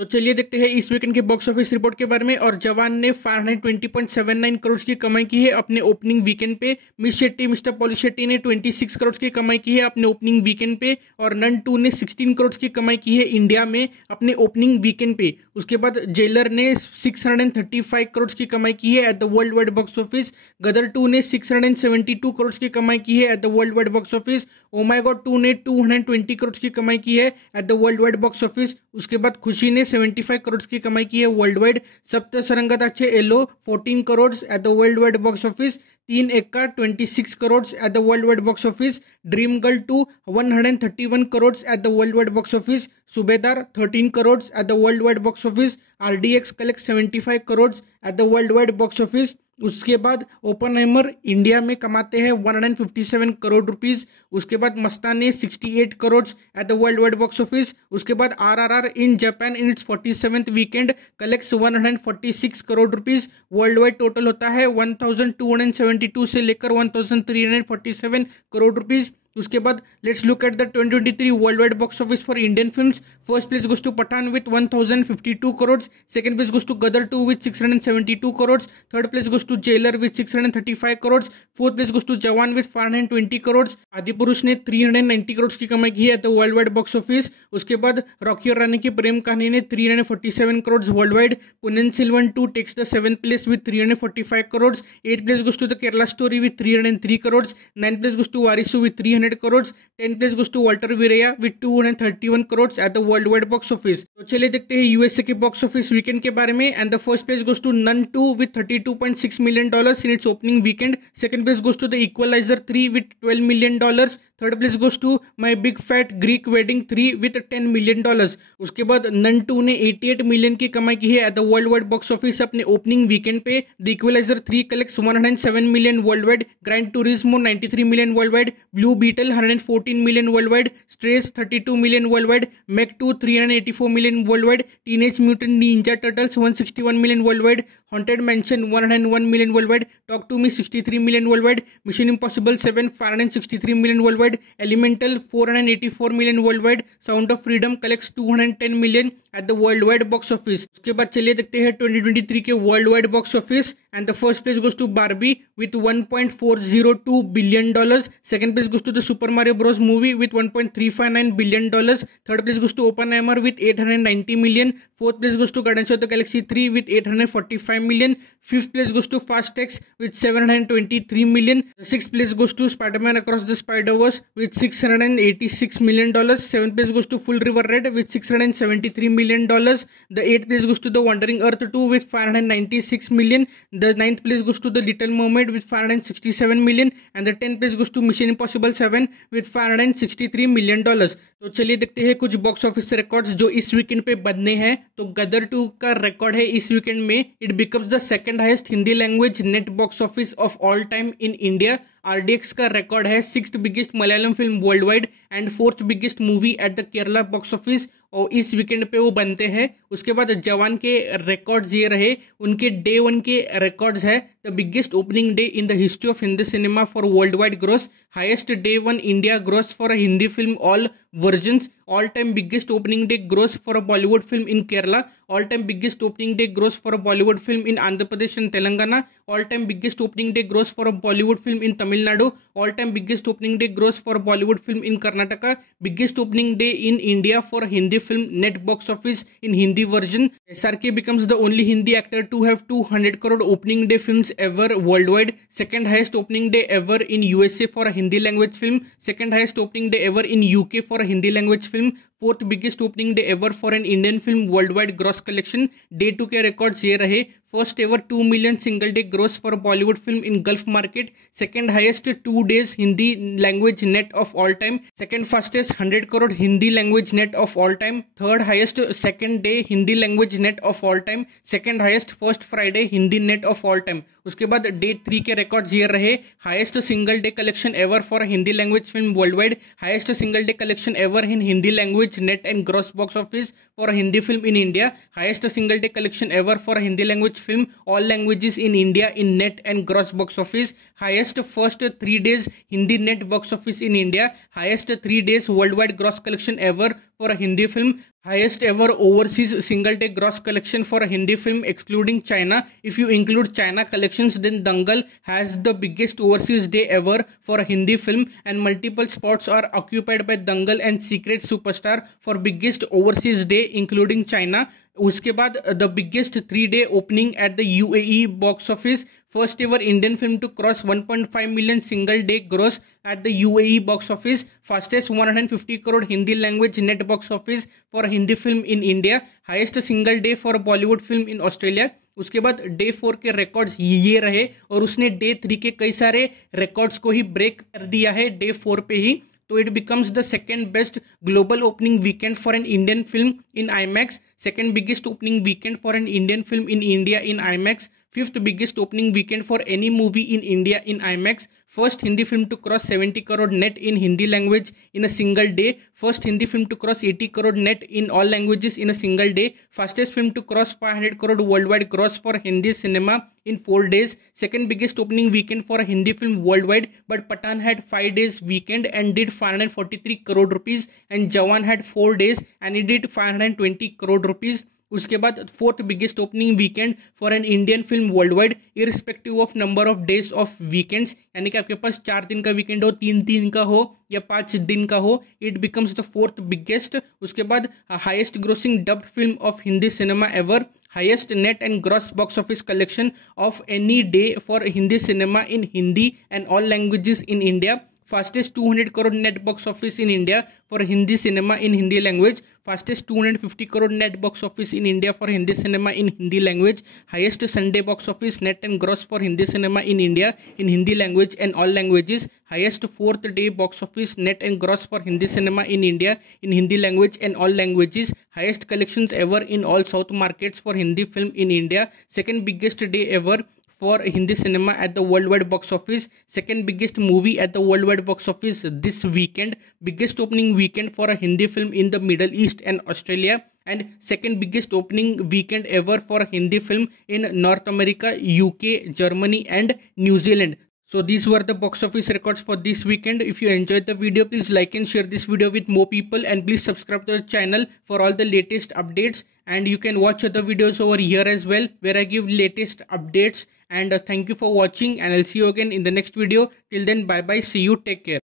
तो चलिए देखते हैं इस वीकेंड के बॉक्स ऑफिस रिपोर्ट के बारे में। और जवान ने 520.79 करोड़ की कमाई की है अपने ओपनिंग वीकेंड पे। Miss Shetty mister poly Shetty ने 26 करोड़ की कमाई की है अपने ओपनिंग वीकेंड पे। और नन 2 ने 16 करोड़ की कमाई की है इंडिया में अपने ओपनिंग वीकेंड पे। उसके बाद जेलर ने 635 करोड़ की कमाई की है at the world wide box office. Gadar 2 ने 672 करोड़ की कमाई की है at the world wide box office. Oh my god 2 ने 220 करोड़ की कमाई की है at the world wide box office. उसके बाद खुशी ने 75 करोड़ की कमाई की है world wide. Sapta Saagaradaache Ello 14 crore at the world wide box office. 3 Ekka 26 crore at the world wide box office. Dream girl 2 131 crore at the world wide box office. Subedaar 13 crore at the world wide box office. RDX collect 75 crore at the world wide box office. उसके बाद Oppenheimer India में कमाते हैं 157 crore rupees. उसके बाद मस्तानी 68 crore at the world wide box office. उसके बाद RRR in Japan in its 47th weekend collects 146 crore rupees. World wide total होता है 1272 से लेकर 1347 करोड़ रुपीस। उसके बाद let's look at the 2023 world wide box office for Indian films. First place goes to Pathaan with 1052 crore. Second place goes to Gadar 2 with 672 crore. Third place goes to Jailer with 635 crore. Fourth place goes to Jawan with 520 crore. Adipurush ने 390 करोड़ की कमाई की है at the world wide box office. उसके बाद Rocky और रानी की प्रेम कहानी ने 347 crore worldwide. Ponniyin Selvan 2 takes the 7th place with 345 crore. 8th place goes to the Kerala story with 303 crore. 9th place goes to Varisu with 300 crore. 10th place goes to Waltair Veerayya with 231 crore at the world wide box office. तो चलिए देखते हैं USA के box office weekend के बारे में। And the first place goes to Nun 2 with $32.6 million in its opening weekend. Second place goes to the Equalizer 3 with $12 million। Third place goes to My Big Fat Greek Wedding 3 with $10 million। उसके बाद none 2 ने 88 million की कमाई की है at the world wide box office अपने opening weekend पे। The Equalizer 3 collects 107 million world wide. Grand Turismo 93 million world wide. Blue Beetle 114 million world wide. Strays 32 million world wide. Meg 2 384 million world wide. Teenage Mutant Ninja Turtles 161 million world wide. Haunted Mansion 101 million world wide. Talk to Me 63 million world wide. Mission Impossible 7 563 million world wide. Elemental 484 million world wide. Sound of freedom collects 210 million eight the world wide box office. उसके बाद चलिए देखते हैं 2023 के world wide box office. And the first place goes to Barbie with $1.402 billion. Second place goes to the Super Mario Bros. Movie with $1.359 billion. Third place goes to Oppenheimer with $890 million. Fourth place goes to Guardians of the Galaxy 3 with $845 million. Fifth place goes to Fast X with $723 million. Sixth place goes to Spider-Man Across the Spider-Verse with $686 million. Seventh place goes to Full River Red with $673 million. The eighth place goes to The Wandering Earth 2 with $596 million. The ninth place goes to The Little Mermaid with $567 million. And the 10th place goes to Mission Impossible 7 with $563 million. तो चलिए देखते हैं कुछ box office records जो इस weekend पे बनने हैं। तो गदर 2 का रिकॉर्ड है इस वीकेंड में। It becomes the second highest Hindi language net box office of all time in India. RDX का रिकॉर्ड है 6th biggest Malayalam film world wide and 4th biggest movie at the Kerala box office. और इस weekend पे वो बनते हैं। उसके बाद जवान के रिकॉर्ड्स ये रहे। उनके डे 1 के रिकॉर्ड्स है the biggest opening day in the history of Hindi cinema for world wide gross. Highest day 1 India gross for a Hindi film all versions. All time biggest opening day gross for a Bollywood film in Kerala. All time biggest opening day gross for a Bollywood film in Andhra Pradesh and Telangana. All time biggest opening day gross for a Bollywood film in Tamil Nadu. All time biggest opening day gross for a Bollywood film in Karnataka. Biggest opening day in India for a Hindi film net box office in Hindi version. SRK becomes the only Hindi actor to have 200 crore opening day films ever worldwide. Second highest opening day ever in USA for a Hindi language film. Second highest opening day ever in UK for a Hindi language film. Fourth biggest opening day ever for an Indian film world wide gross collection. Day 2 के records ये रहे। First ever 2 million single day gross for Bollywood film in Gulf market. Second highest 2 days Hindi language net of all time. Second fastest 100 crore Hindi language net of all time. Third highest second day Hindi language net of all time. Second highest first Friday Hindi net of all time. उसके बाद day 3 के records ये रहे। Highest single day collection ever for Hindi language film world wide. Highest single day collection ever in Hindi language net and gross box office for a Hindi film in India. Highest single day collection ever for a Hindi language film, all languages in India in net and gross box office. Highest first 3 days Hindi net box office in India. Highest 3 days worldwide gross collection ever for a Hindi film. Highest ever overseas single day gross collection for a Hindi film excluding China. If you include China collections, then Dangal has the biggest overseas day ever for a Hindi film, and multiple spots are occupied by Dangal and Secret Superstar for biggest overseas day including China. उसके बाद the biggest 3 day opening at the UAE box office. First ever Indian film to cross 1.5 million single day gross at the UAE box office. Fastest 150 crore Hindi language net box office for a Hindi film in India. Highest single day for a Bollywood film in Australia. उसके बाद day 4 के records ये रहे और उसने day 3 के कई सारे रिकॉर्ड्स को ही ब्रेक कर दिया है डे 4 पे ही. तो it becomes the second best global opening weekend for an Indian film in IMAX. Second biggest opening weekend for an Indian film in India in IMAX. Fifth biggest opening weekend for any movie in India in IMAX. First Hindi film to cross 70 crore net in Hindi language in a single day. First Hindi film to cross 80 crore net in all languages in a single day. Fastest film to cross 500 crore worldwide gross for Hindi cinema in 4 days. Second biggest opening weekend for a Hindi film worldwide, but Pathan had 5 days weekend and did 543 crore rupees, and Jawan had 4 days and it did 520 crore rupees. उसके बाद fourth biggest opening weekend for an Indian film world wide irrespective of number of days of weekends, यानी कि आपके पास 4 दिन का weekend हो, 3 दिन का हो या 5 दिन का हो, it becomes the fourth biggest. उसके बाद highest grossing dubbed film of Hindi cinema ever. Highest net and gross box office collection of any day for Hindi cinema in Hindi and all languages in India. Fastest 200 crore net box office in India for Hindi cinema in Hindi language. Fastest 250 crore net box office in India for Hindi cinema in Hindi language. Highest Sunday box office net and gross for Hindi cinema in India in Hindi language and all languages. Highest fourth day box office net and gross for Hindi cinema in India in Hindi language and all languages. Highest collections ever in all South markets for Hindi film in India. Second biggest day ever for Hindi cinema at the worldwide box office. Second biggest movie at the worldwide box office this weekend. Biggest opening weekend for a Hindi film in the Middle East and Australia. And second biggest opening weekend ever for a Hindi film in North America, UK, Germany and New Zealand. So these were the box office records for this weekend. If you enjoyed the video, please like and share this video with more people, and please subscribe to the channel for all the latest updates. And you can watch other videos over here as well, where I give latest updates. And thank you for watching, and I'll see you again in the next video. Till then, bye bye, see you, take care.